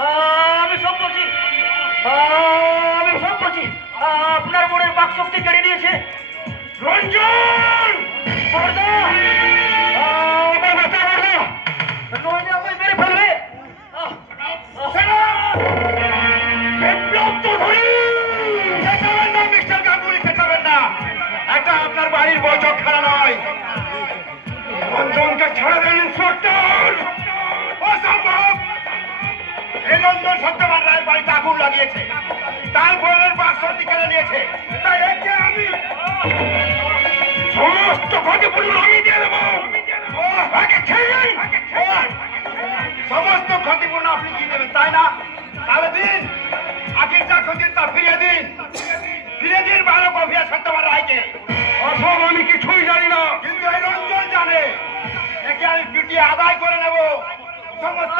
আমি সব বলছি, আমি সব বলছি। আপনার মনের বাক শক্তি কেড়ে নিয়েছে রঞ্জন। বর্দা, আমার মাথা বর্দা, নইলে আমায় মেরে ফেলবে। বিপ্লব চৌধুরী, চেঁচাবেন না মিস্টার গাঙ্গুলি, চেঁচাবেন না। এটা আপনার বাড়ির বৈঠক খেলা নয়। রঞ্জনকে ছাড়া দেন ইন্সপেক্টর। অসম্ভব। এই রঞ্জন সত্যবান রায়ের বাড়িতে আগুন লাগিয়েছে, তার বইয়ের বাক্সটি কেড়ে নিয়েছে। তাই একে আমি সমস্ত ক্ষতিপূরণ আমি দিয়ে দেবো। সমস্ত ক্ষতিপূর্ণ আপনি দিয়ে দেবেন, তাই না? তাহলে দিন, আখির যা ক্ষতি তা ফিরিয়ে দিন। ফিরে দিন ভালো কফিয়া সত্যবান রায়কে। অসম আমি কিছুই জানি না, কিন্তু এই রঞ্জন জানে। একে আমি পিটিয়ে আদায় করে নেব সমস্ত।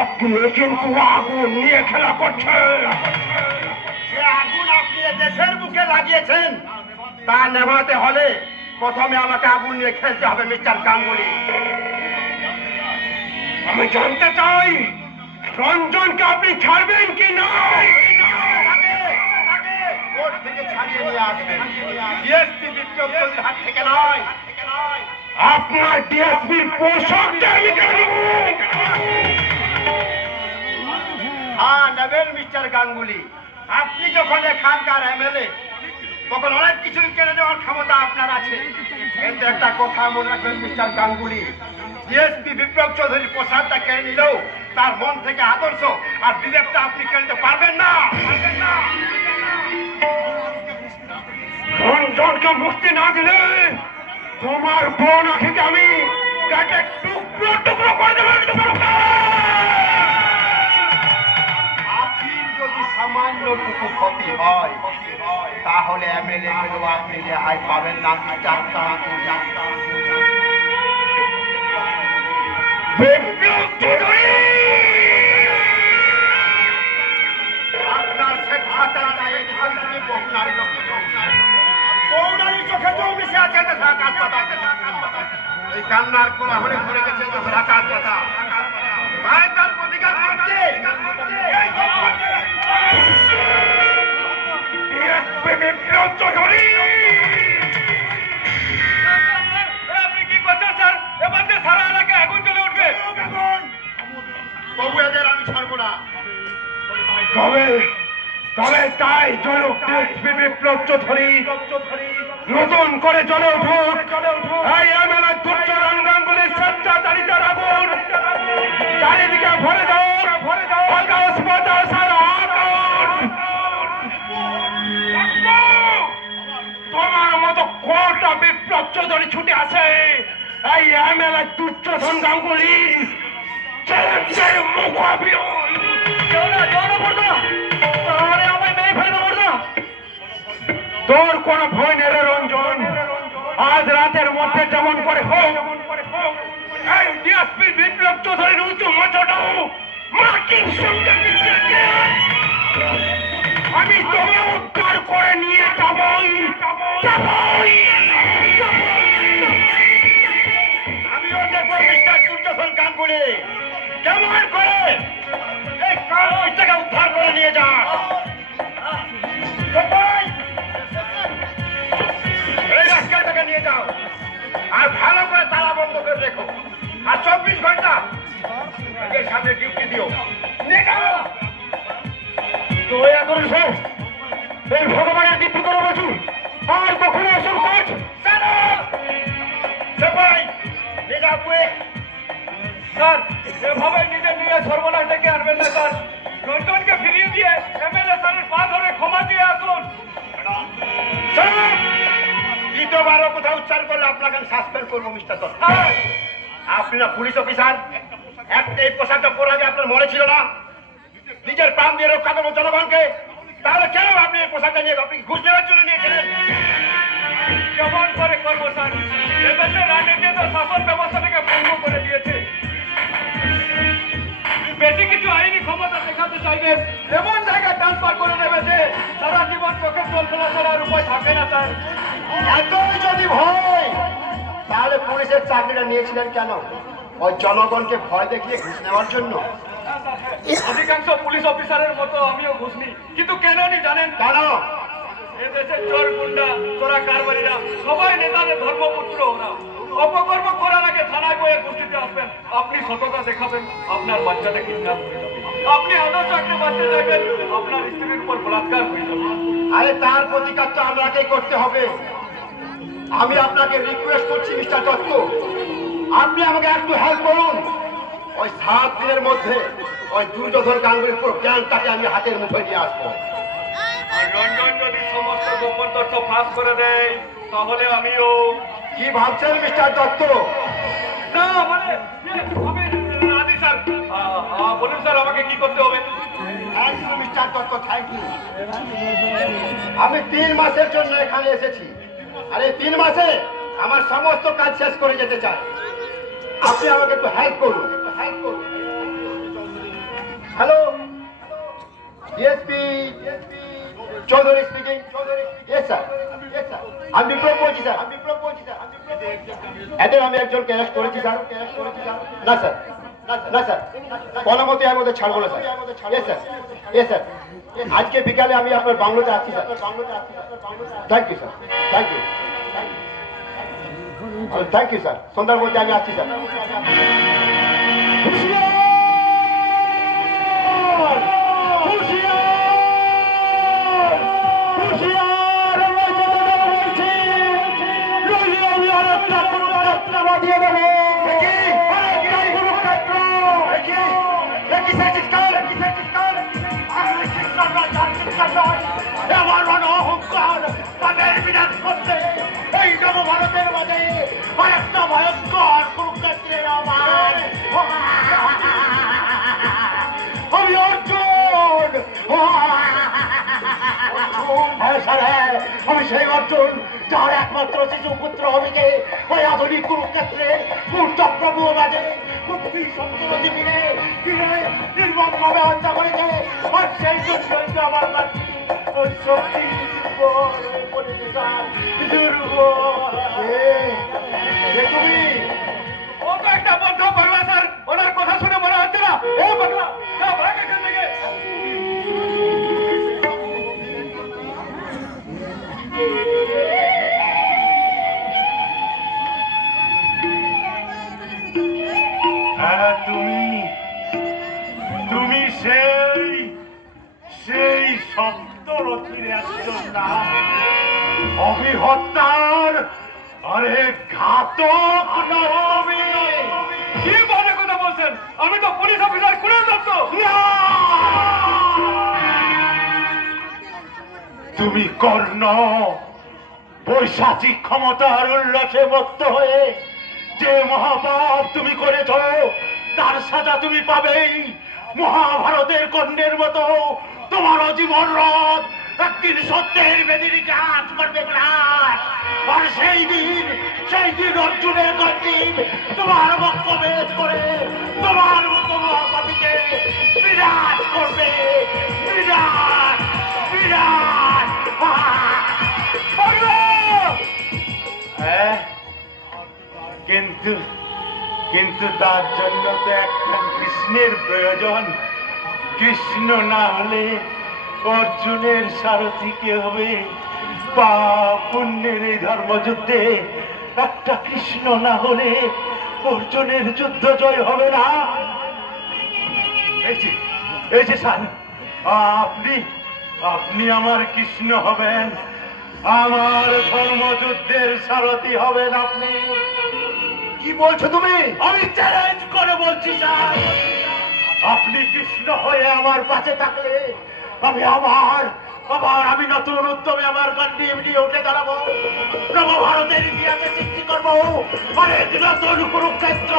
আপনি কিন্তু আগুন নিয়ে খেলা করছেন। যে আগুন আপনি দেশের বুকে লাগিয়েছেন তা নেভাতে হলে প্রথমে আমাকে আগুন নিয়ে খেলতে হবে মিস্টার গাঙ্গুলি। আমি জানতে চাই রঞ্জনকে আপনি ছাড়বেন কি না? কোর্ট থেকে ছাড়িয়ে নিয়ে আসবেন, ডিএসপি বিপ্লব চৌধুরীর হাত থেকে নয়। আপনার ডিএসপির পোশাকটা আমি কেন নেব? হ্যাঁ নেবেন মিস্টার গাঙ্গুলি। আপনি যখন এখানকার এমএলএ তখন অনেক কিছুই কেড়ে নেওয়ার ক্ষমতা আপনার আছে। কিন্তু একটা কথা মনে রাখবেন মিস্টার গাঙ্গুলি, ডিএসপি বিপ্লব চৌধুরীর পোশাকটা কেড়ে নিলেও তার মন থেকে আদর্শ আর বিবেকটা আপনি কেড়ে নিতে পারবেন না। রঞ্জনকে মুক্তি না দিলে তোমার বোন আখিকে আমি কাটে টুকরো টুকরো করে দেবো। আখির যদি সামান্যটুকু ক্ষতি হয় তাহলে এমএলএ পেলেও আপনি রেহাই পাবেন না। আপনার এই কান্নার কোলাহলে ভরে গেছে আকাশ পাতা। তার প্রতিকার করতে আপনি কি করছেন স্যার? এবার যে সারা এলাকায় আগুন জ্বলে উঠবে। তবু এদের আমি ছাড়বো না। তবে তাই চলুক ডিএসপি বিপ্লব চৌধুরী, নতুন করে জ্বলে উঠুক এই এমএলএ দুর্যোধন গাঙ্গুলির স্বেচ্ছাচারিতার আগুন। চারিদিকে ভরে দাও আকাশ বাতাস আর আগুন। তোমার মতো কোটা বিপ্লব চৌধুরী ছুটে আছে এই এমএলএ দুর্যোধন গাঙ্গুলি চ্যালেঞ্জের মোকাবিলা। তোর কোন ভয় নেই রে রঞ্জন। আজ রাতের মধ্যে যেমন করে হোক এই ডিএসপি বিপ্লব চৌধুরীর উঁচু মঞ্চটাও মাটির সঙ্গে মিশিয়ে আমি তোকে উদ্ধার করে নিয়ে যাবই। আমিও দেখবো মিস্টার দুর্যোধন গাঙ্গুলি কেমন করে এই কাজটাকে উদ্ধার করে নিয়ে যা। এই রাস্তাটাকে নিয়ে যাও আর ভালো করে তালা বন্ধ করে রেখো আর 24 ঘন্টা এর সামনে ডিউটি দিও। নিয়ে যাও। দয়া করে সব এই ভগবানের দিব্যি করে বলছি আর কখনো এসব কাজ সবাই নিয়ে যাও। স্যার এভাবে নিজে নিয়ে সর্বনাশ ডেকে আনবেন না স্যার। রঞ্জনকে ফিরিয়ে দিয়ে এমএলএ স্যারের পা ধরে ক্ষমা দিয়ে আসুন। দ্বিতীয়বারও কোথাও উচ্চারণ করলে আপনাকে আমি সাসপেন্ড করবো মিস্টার দত্ত। আপনি না পুলিশ অফিসার, এই পোশাকটা পরে আগে আপনার মনে ছিল না নিজের প্রাণ দিয়ে রক্ষা করবো জনগণকে? তাহলে কেন আপনি এই পোশাকটা নিয়ে আপনি ঘুষ দেওয়ার জন্য নিয়েছিলেন? কেমন করে করবো স্যার? এদেশের রাজনীতি তো শাসন ব্যবস্থাটাকে ভঙ্গ করে দিয়েছে। বেশি কিছু আইনি ক্ষমতা দেখাতে চাইবেন এমন জায়গায় ট্রান্সফার করে নেবে যে সারা জীবন চোখের জল ফেলা ছাড়ার উপায় থাকে না স্যার। এতই যদি ভয় তাহলে পুলিশের চাকরিটা নিয়েছিলেন কেন? ওই জনগণকে ভয় দেখিয়ে ঘুষ নেওয়ার জন্য? অধিকাংশ পুলিশ অফিসারের মতো আমিও ঘুষ নিই, কিন্তু কেন নি জানেন? কেন? এদেশের চোর গুন্ডা চোরা কারবারিরা সবাই নেতাদের ধর্মপুত্র। ওরা অপকর্ম করার আগে থানায় বয়ে গোষ্ঠীতে আসবেন, আপনি সততা দেখাবেন, আপনার বাচ্চাটা কিডন্যাপ হয়ে যাবে। আপনি আদর্শ একটা বাচ্চা চাইবেন, আপনার স্ত্রীর উপর বলাৎকার হয়ে যাবে। আরে তার প্রতিকার তো আপনাকেই করতে হবে। আমি আপনাকে রিকোয়েস্ট করছি মিস্টার দত্ত, আপনি আমাকে একটু হেল্প করুন। ওই 7 দিনের মধ্যে ওই দুর্যোধন গাঙ্গুলির পুরো জ্ঞানটাকে আমি হাতের মুঠোয় নিয়ে আসবো। আর রঞ্জন যদি সমস্ত গোপন তথ্য ফাঁস করে দেয় তাহলে আমিও। কি ভাবছেন মিস্টার দত্ত? না মানে আমি রাজি স্যার। বলুন স্যার আমাকে কি করতে হবে? Thank you mister Dutta, thank you. আমি 3 মাসের জন্য এখানে এসেছি, আর এই 3 মাসে আমার সমস্ত কাজ শেষ করে যেতে চাই। আপনি আমাকে একটু হেল্প করুন, হেল্প করুন। Hello, DSP Chowdhury speaking. Yes sir, yes sir. আমি বিপ্লব বলছি স্যার, আমি বিপ্লব বলছি স্যার। এদের আমি একজনকে অ্যারেস্ট করেছি স্যার। না স্যার, না স্যার, কোনো মতে এর মধ্যে ছাড়বো না sir. Yes sir, yes sir. আজকে বিকালে আমি আপনার বাংলোতে আসছি sir. Thank you sir, thank you, thank you sir. সন্ধ্যার মধ্যে আমি আসছি স্যার। ভারতের মাঝে একটা ভয়ঙ্কর কুরুক্ষেত্রের আমার আমি অর্জুন। আমি সেই অর্জুন যার একমাত্র শিশু পুত্র হবিকে ওই আধুনিক কুরুক্ষেত্রের চক্রবু বাজে নির্মম ভাবে হত্যা করেছে। আর সেই জন্য আমার কাছে শক্তি তুমি ও তো একটা বদ্ধ পাগলা স্যার, ওনার কথা শুনে মনে হচ্ছে না এ পাগলা যা ভাগ এখান থেকে। হ্যাঁ তুমি সেই সপ্তরথীর একজন না, অভিহত্যার আরে ঘাতক নবী। কি বাজে কথা বলছেন? আমি তো পুলিশ অফিসার খুলে দত্ত। তুমি কর্ণ বৈশাচিক ক্ষমতার উল্লাসে মত্ত হয়ে যে মহাপাপ তুমি করেছ তার সাজা তুমি পাবেই। মহাভারতের কর্ণের মতো তোমারও জীবন রথ একদিন সত্যের বেদির কাজ করবে গ্রাস। আর সেই দিন অর্জুনের কর্তৃক তোমার বক্ষভেদ করে তোমার মতো মহাপাপীকে বিরাট করবে। বিরাট বিরাট কিন্তু তার জন্য তো একটা কৃষ্ণের প্রয়োজন। কৃষ্ণ না হলে অর্জুনের সারথি কে হবে? পাপ পুণ্যের এই ধর্মযুদ্ধে একটা কৃষ্ণ না হলে অর্জুনের যুদ্ধ জয় হবে না। এই যে স্যার, আপনি আমার কৃষ্ণ হবেন, আমার ধর্মযুদ্ধের সারথি হবেন আপনি। কি বলছো তুমি? আমি চ্যালেঞ্জ করে বলছি স্যার, আপনি কৃষ্ণ হয়ে আমার পাশে থাকলে আমি নতুন উদ্যমে আমার গান্ধী নিয়ে উঠে দাঁড়াবো, নবভারতের ইতিহাসে সৃষ্টি করবো অনেক নতুন কুরুক্ষেত্র।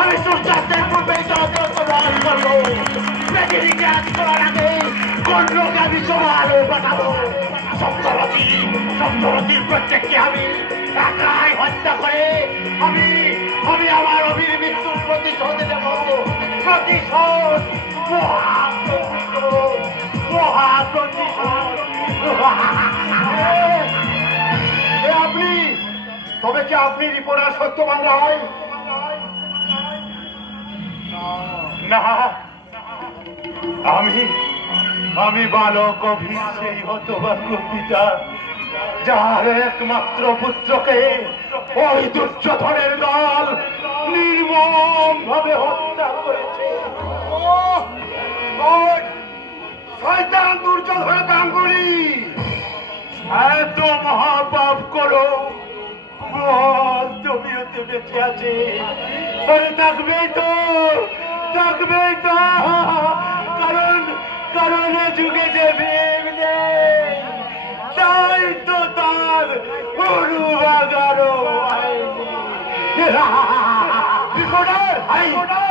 আমি সূর্যাস্তের পূর্বে জলপ্রবাহ করবো, পৃথিবীকে আজ করার আগে কর্ণকে আমি সমালো পাঠাবো। সপ্তরথীর প্রত্যেককে আমি একাই হত্যা করে আমি আমার অভির মৃত্যুর প্রতিশোধ দেব। প্রতিশোধ, আপনি তবে কি আপনি রিপোর্টার সত্যবান রায়? না, আমি বালক অভির সেই হতভাগ্য পিতা, যার একমাত্র পুত্রকে ওই দুর্যোধনের দল নির্মম ভাবে হত্যা করেছে। শয়তান দুর্যোধনের গাঙ্গুলি এত মহাপাপ করো, জমিতে বেঁচে আছে, থাকবেই তো, কারণ যুগে যে প্রেম নেই, তাই তো তার অনুবাগারও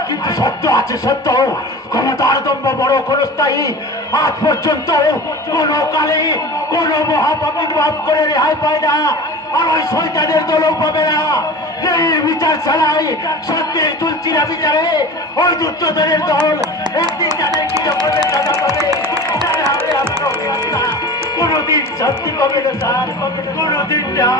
কিন্তু সত্য আছে, সত্য ক্ষমতার দম্ভ বড় ক্ষণস্থায়ী। আজ পর্যন্ত কোন কালে কোন মহাপাপী পাপ করে রেহাই পায় না, আর ওই শয়তানের দলও পাবে না। এই বিচার ছাড়াই সত্যের তুলচিরা বিচারে ওই দুর্যোধনের দল একদিন তাদের কি রকমের সাজা পাবে, কোনদিন শান্তি পাবে না স্যার, কোনদিন না।